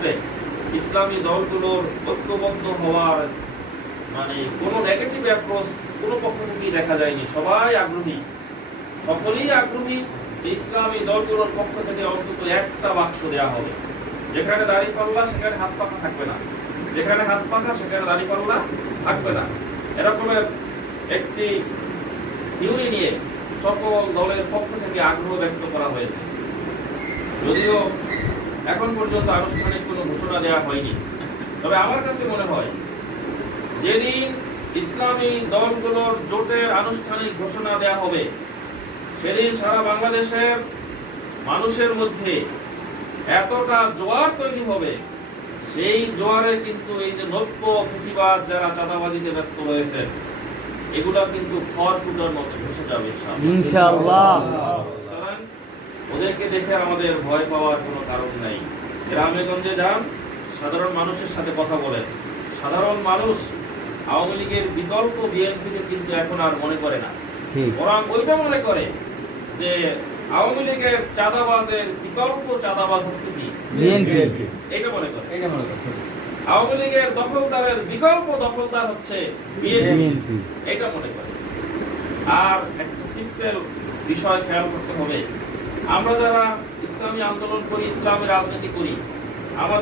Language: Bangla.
মতে ইসলামী দলগুলোর ঐক্যবদ্ধ হওয়ার মানে কোনো নেগেটিভ অ্যাপ্রোচ কোনো পক্ষ থেকেই দেখা যায়নি। সবাই আগ্রহী, সকলেই আগ্রহী। ইসলামী দলগুলোর পক্ষ থেকে অন্তত একটা বাক্স দেওয়া হবে, যেখানে দাঁড়িপাল্লা সেখানে হাত পাখা থাকবে না, যেখানে হাত পাখা সেখানে দাঁড়িপাল্লা থাকবে না। এরকমের একটি থিওরি নিয়ে সকল দলের পক্ষ থেকে আগ্রহ ব্যক্ত করা হয়েছে। যদিও এখন পর্যন্ত আনুষ্ঠানিক কোনো ঘোষণা দেওয়া হয়নি, তবে আমার কাছে মনে হয় যেদিন ইসলামী দলগুলোর জোটের আনুষ্ঠানিক ঘোষণা দেওয়া হবে সেদিন সারা বাংলাদেশের মানুষের মধ্যে এতটা জোয়ার তৈরি হবে, সেই জোয়ারে কিন্তু এই যে নব্য ফেসিবাদ যারা চাঁদাবাজিতে ব্যস্ত রয়েছেন এগুলা কিন্তু খড় ফুটার মতো ভেসে যাবে ইনশাআল্লাহ। ওদেরকে দেখে আমাদের ভয় পাওয়ার কোনো কারণ নাই। গ্রামে গঞ্জে যান, সাধারণ মানুষের সাথে কথা বলেন, সাধারণ মানুষ আওয়ামী লীগের বিকল্প বিএনপিকে কিন্তু এখন আর মনে করে না। ওরা ওইটা মনে করে যে আওয়ামী লীগের চাঁদাবাজের বিকল্প চাঁদাবাজ হচ্ছে কি বিএনপি, এটা মনে করে। আওয়ামী লীগের দখলদারের বিকল্প দখলদার হচ্ছে বিএনপি, এটা মনে করে। আর একটা সিম্পল বিষয় খেয়াল করতে হবে, আমরা যারা ইসলামী আন্দোলন করি, ইসলামী রাজনীতি করি, আমাদের